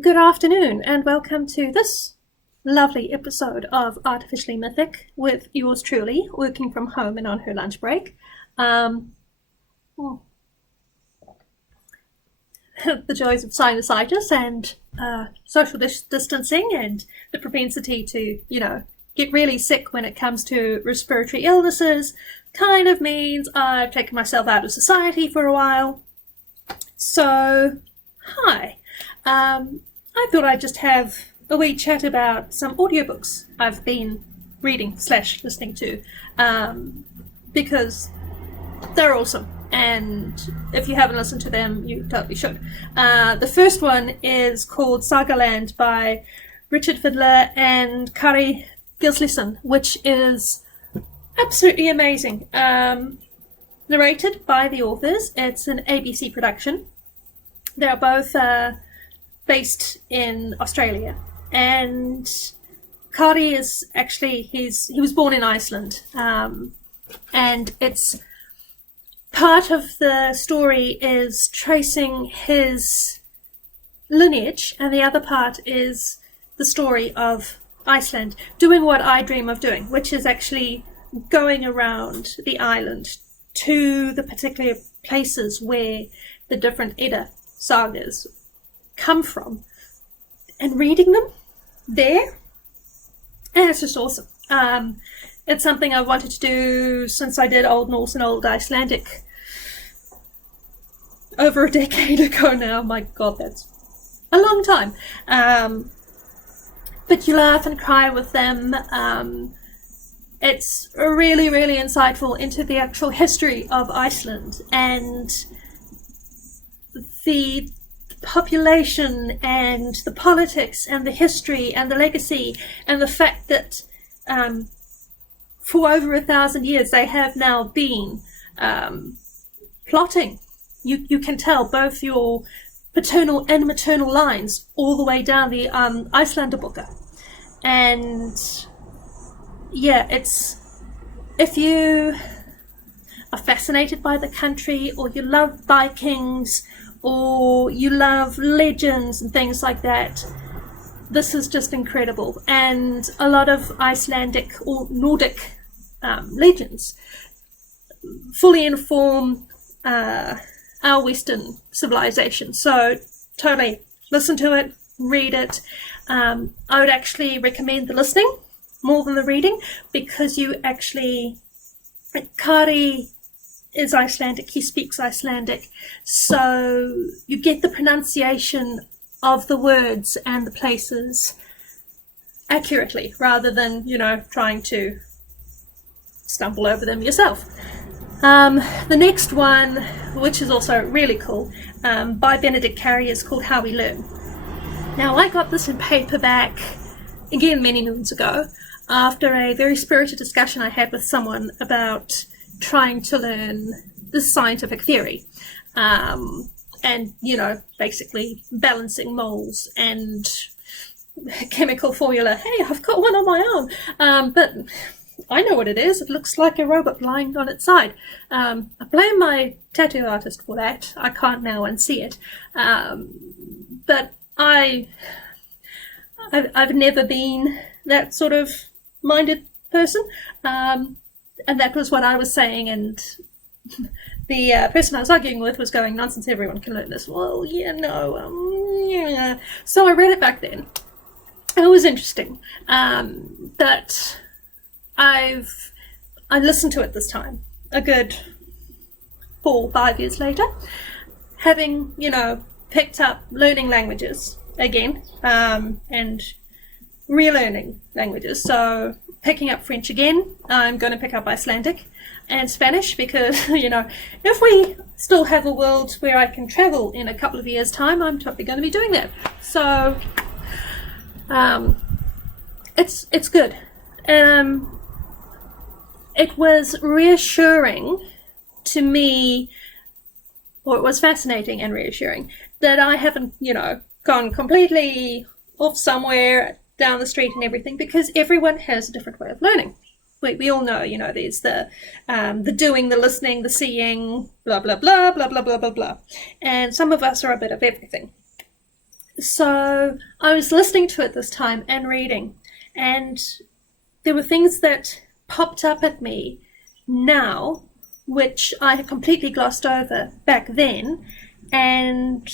Good afternoon, and welcome to this lovely episode of Artificially Mythic with yours truly, working from home and on her lunch break. The joys of sinusitis and social distancing and the propensity to, get really sick when it comes to respiratory illnesses kind of means I've taken myself out of society for a while. So, hi. I thought I'd just have a wee chat about some audiobooks I've been reading / listening to, because they're awesome, and if you haven't listened to them, you totally should. The first one is called Sagaland by Richard Fidler and Kari Gilsleson, which is absolutely amazing. Narrated by the authors. It's an ABC production. They're both based in Australia, and Kari is actually he was born in Iceland, and it's part of the story is tracing his lineage, and the other part is the story of Iceland doing what I dream of doing, which is actually going around the island to the particular places where the different Edda sagas come from and reading them there, and it's just awesome. It's something I've wanted to do since I did Old Norse and Old Icelandic over a decade ago now. My god, that's a long time. But you laugh and cry with them. It's really, really insightful into the actual history of Iceland and the population and the politics and the history and the legacy and the fact that for over 1,000 years they have now been plotting. You can tell both your paternal and maternal lines all the way down the Icelandaboka. And yeah, it's, if you are fascinated by the country, or you love Vikings, or you love legends and things like that, this is just incredible. And a lot of Icelandic or Nordic legends fully inform our Western civilization. So totally listen to it, read it. I would actually recommend the listening more than the reading, because you actually, Kari is Icelandic, he speaks Icelandic, so you get the pronunciation of the words and the places accurately, rather than, trying to stumble over them yourself. The next one, which is also really cool, by Benedict Carey, is called How We Learn. Now, I got this in paperback, again, many moons ago, after a very spirited discussion I had with someone about trying to learn this scientific theory, and basically balancing moles and chemical formula. Hey, I've got one on my own, but I know what it is. It looks like a robot lying on its side. I blame my tattoo artist for that. I can't now unsee it, but I've never been that sort of minded person. And that was what I was saying, and the person I was arguing with was going, nonsense, everyone can learn this. Well, yeah. So I read it back then. It was interesting. But I listened to it this time, a good 4 or 5 years later, having, picked up learning languages again, and relearning languages. So picking up French again, I'm going to pick up Icelandic and Spanish, because, if we still have a world where I can travel in a couple of years' time, I'm totally going to be doing that. So, it's good. It was reassuring to me, or it was fascinating and reassuring, that I haven't, gone completely off somewhere down the street and everything, because everyone has a different way of learning. We all know, there's the doing, the listening, the seeing, blah, blah, blah, blah, blah, blah, blah, blah. And some of us are a bit of everything. So I was listening to it this time and reading, and there were things that popped up at me now which I had completely glossed over back then, and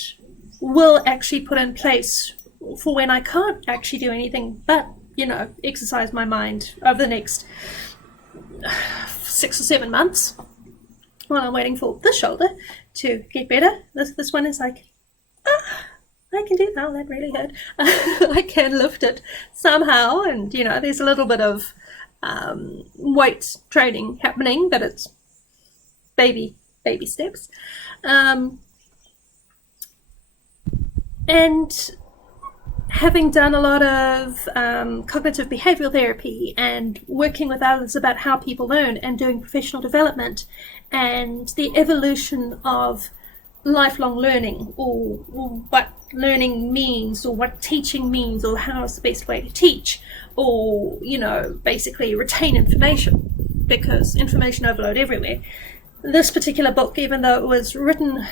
will actually put in place for when I can't actually do anything but, exercise my mind over the next 6 or 7 months while I'm waiting for this shoulder to get better. This one is like, I can do that. That really hurt. I can lift it somehow, and there's a little bit of weight training happening, but it's baby steps. And having done a lot of cognitive behavioral therapy and working with others about how people learn and doing professional development and the evolution of lifelong learning, or what learning means, or what teaching means, or how is the best way to teach, or basically retain information, because information overload everywhere. This particular book, even though it was written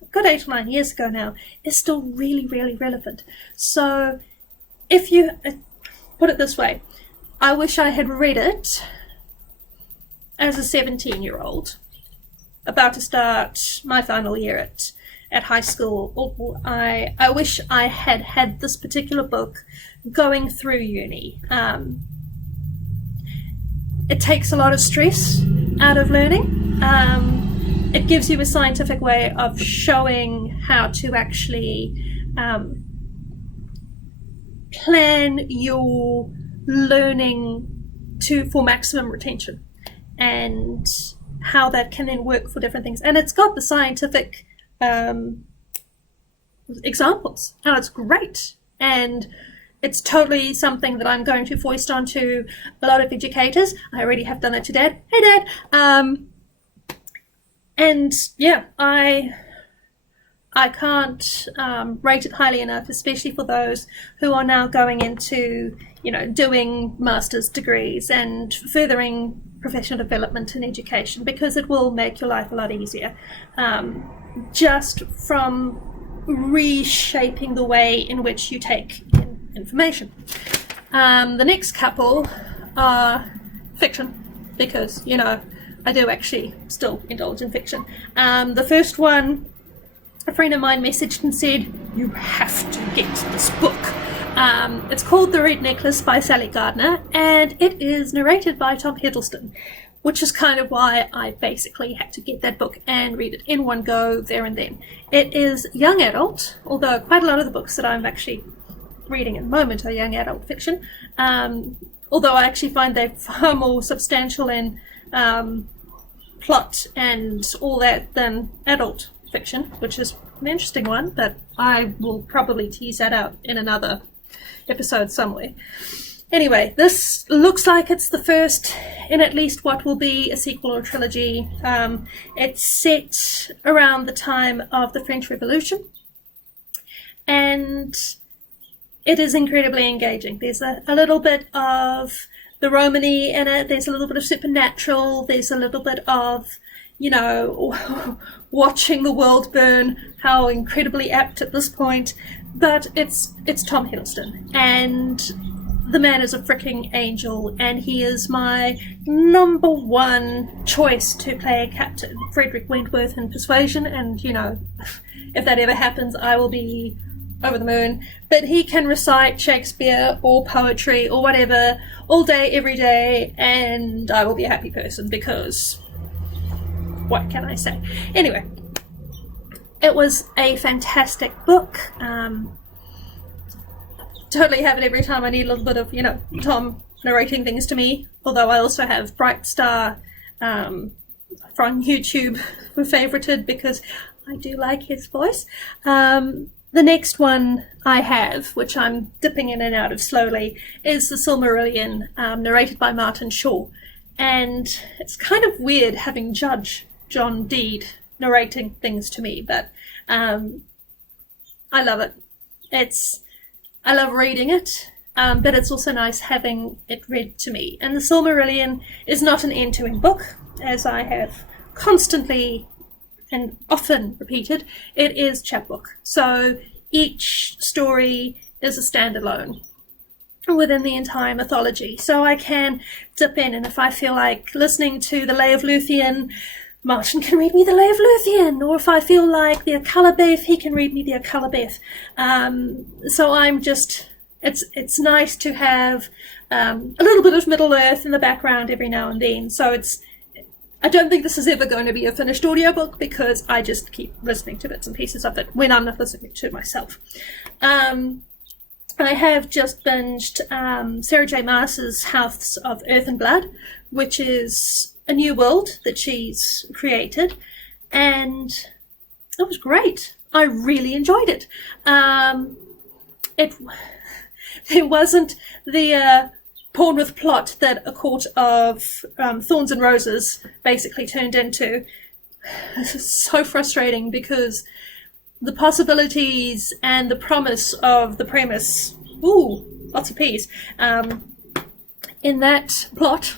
a good 8 or 9 years ago now, is still really, really relevant. So if you put it this way, I wish I had read it as a 17-year-old about to start my final year at high school. I wish I had this particular book going through uni. It takes a lot of stress out of learning. It gives you a scientific way of showing how to actually plan your learning for maximum retention, and how that can then work for different things. And it's got the scientific examples, and it's great. And it's totally something that I'm going to foist onto a lot of educators. I already have done that to Dad. Hey, Dad. And yeah, I can't rate it highly enough, especially for those who are now going into, doing master's degrees and furthering professional development and education, because it will make your life a lot easier, just from reshaping the way in which you take in information. The next couple are fiction, because I do actually still indulge in fiction. The first one, a friend of mine messaged and said, you have to get this book. It's called The Red Necklace by Sally Gardner, and it is narrated by Tom Hiddleston, which is kind of why I basically had to get that book and read it in one go there and then. It is young adult, although quite a lot of the books that I'm actually reading at the moment are young adult fiction, although I actually find they're far more substantial in plot and all that than adult fiction, which is an interesting one, but I will probably tease that out in another episode somewhere. Anyway, this looks like it's the first in at least what will be a sequel or trilogy. It's set around the time of the French Revolution, and it is incredibly engaging. There's a little bit of the Romany in it, there's a little bit of supernatural, there's a little bit of, watching the world burn, how incredibly apt at this point, but it's Tom Hiddleston, and the man is a freaking angel, and he is my number one choice to play Captain Frederick Wentworth in Persuasion, and if that ever happens, I will be over the moon. But he can recite Shakespeare or poetry or whatever all day, every day, and I will be a happy person, because what can I say? Anyway, it was a fantastic book. Totally have it every time I need a little bit of, Tom narrating things to me, although I also have Bright Star from YouTube favorited, because I do like his voice. The next one I have, which I'm dipping in and out of slowly, is The Silmarillion, narrated by Martin Shaw. And it's kind of weird having Judge John Deed narrating things to me, but I love it. I love reading it, but it's also nice having it read to me. And The Silmarillion is not an end-to-end book, as I have constantly and often repeated. It is chapbook. So each story is a standalone within the entire mythology. So I can dip in, and if I feel like listening to the Lay of Luthien, Martin can read me the Lay of Luthien, or if I feel like the Akalabeth, he can read me the Akalabeth. So I'm just, it's nice to have a little bit of Middle Earth in the background every now and then. So I don't think this is ever going to be a finished audiobook, because I just keep listening to bits and pieces of it when I'm not listening to it myself. I have just binged Sarah J. Maas's House of Earth and Blood, which is a new world that she's created, and it was great. I really enjoyed it. There wasn't the porn with plot that A Court of Thorns and Roses basically turned into. This is so frustrating, because the possibilities and the promise of the premise, ooh, lots of peas, in that plot,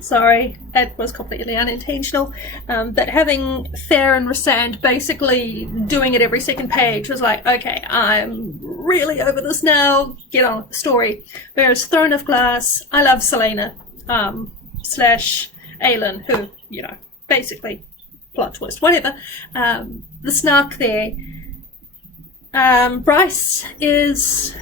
sorry, it was completely unintentional, that having Fair and Rysand basically doing it every second page was like, okay, I'm really over this now, get on with the story. Whereas Throne of Glass, I love Selena, slash Aelin, who, you know, basically plot twist, whatever. The snark there. Bryce is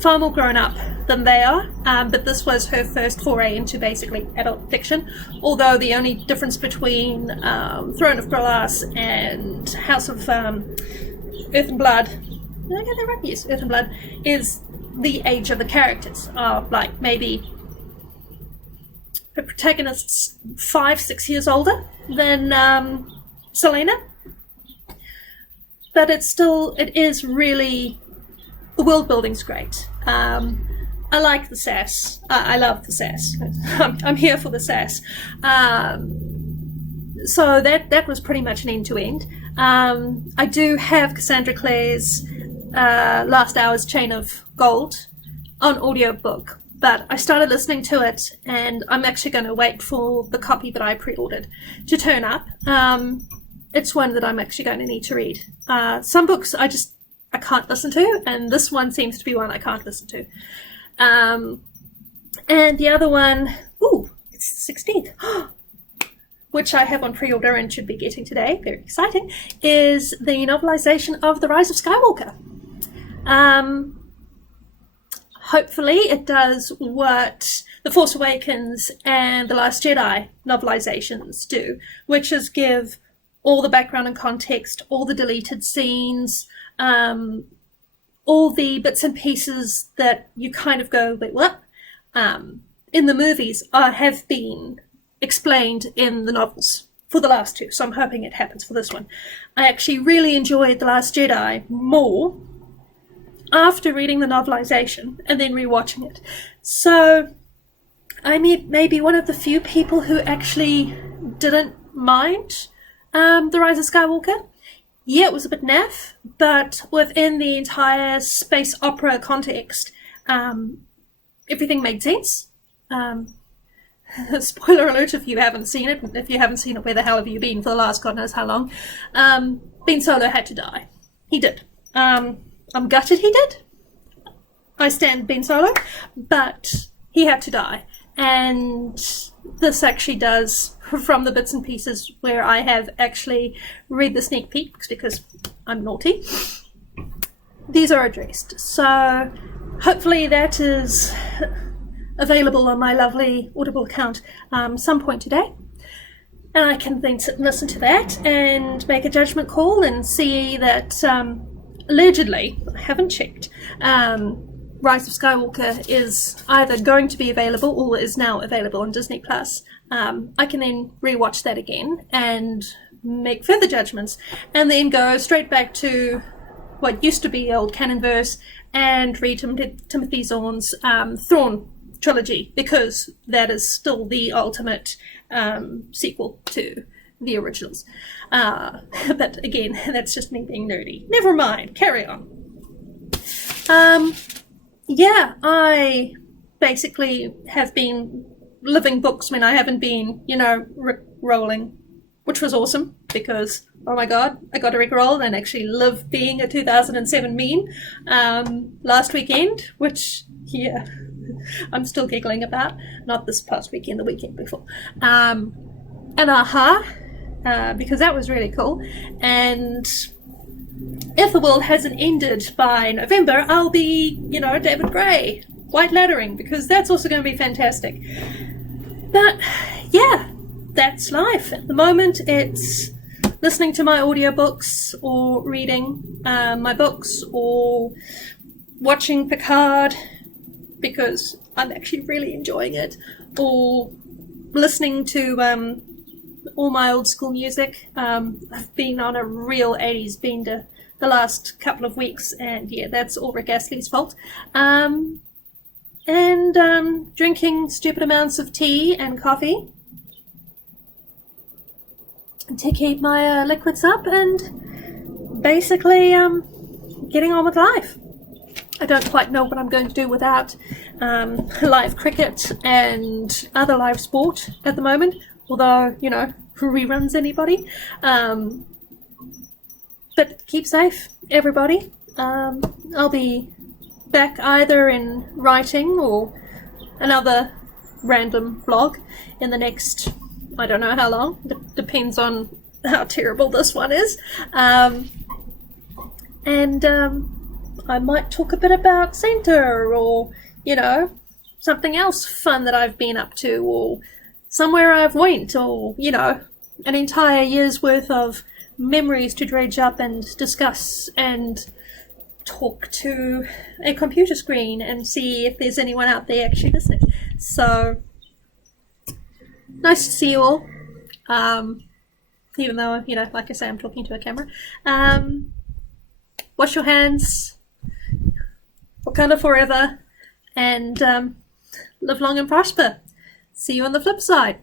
far more grown up than they are, but this was her first foray into basically adult fiction, although the only difference between Throne of Glass and House of Earth and Blood, did I get that right? Yes, Earth and Blood, is the age of the characters. Like maybe the protagonist's 5-6 years older than Selena, but it is really, the world building's great. I like the sass. I love the sass. I'm here for the sass. So that was pretty much an end to end. I do have Cassandra Clare's Last Hour's Chain of Gold on audiobook, but I started listening to it, and I'm actually going to wait for the copy that I pre-ordered to turn up. It's one that I'm actually going to need to read. Some books I can't listen to, and this one seems to be one I can't listen to. And the other one, ooh, it's the 16th, which I have on pre-order and should be getting today, very exciting, is the novelization of The Rise of Skywalker. Hopefully it does what The Force Awakens and The Last Jedi novelizations do, which is give all the background and context, all the deleted scenes, all the bits and pieces that you kind of go, wait, what? In the movies have been explained in the novels for the last two, so I'm hoping it happens for this one. I actually really enjoyed The Last Jedi more after reading the novelization and then rewatching it. So I may be one of the few people who actually didn't mind The Rise of Skywalker. Yeah, it was a bit naff, but within the entire space opera context, everything made sense. Spoiler alert if you haven't seen it. If you haven't seen it, where the hell have you been for the last God knows how long? Ben Solo had to die. He did. I'm gutted he did. I stand Ben Solo, but he had to die. And this actually does, from the bits and pieces where I have actually read the sneak peeks, because I'm naughty, these are addressed. So hopefully that is available on my lovely Audible account some point today. And I can then sit and listen to that and make a judgment call and see that allegedly, I haven't checked, Rise of Skywalker is either going to be available or is now available on Disney+. I can then rewatch that again and make further judgments, and then go straight back to what used to be old canon verse and read Timothy Zahn's Thrawn trilogy, because that is still the ultimate sequel to the originals. But again, that's just me being nerdy. Never mind, carry on. Yeah, I basically have been living books when I haven't been, rolling which was awesome because, oh my god, I got a Rickroll and actually lived being a 2007 meme last weekend, which, yeah, I'm still giggling about. Not this past weekend, the weekend before. And aha, because that was really cool. And if the world hasn't ended by November, I'll be, David Gray, white lettering, because that's also going to be fantastic. But yeah, that's life. At the moment, it's listening to my audiobooks or reading my books or watching Picard because I'm actually really enjoying it, or listening to all my old school music. I've been on a real 80s bender the last couple of weeks, and yeah, that's all Rick Astley's fault. And drinking stupid amounts of tea and coffee to keep my liquids up, and basically getting on with life. I don't quite know what I'm going to do without live cricket and other live sport at the moment, although, reruns anybody. But keep safe, everybody. I'll be back either in writing or another random vlog in the next, I don't know how long. Depends on how terrible this one is. I might talk a bit about Centre, or, something else fun that I've been up to, or somewhere I've went, or, an entire year's worth of memories to dredge up and discuss and talk to a computer screen and see if there's anyone out there actually listening. So, nice to see you all. Even though, like I say, I'm talking to a camera. Wash your hands. Wakanda forever, and live long and prosper. See you on the flip side.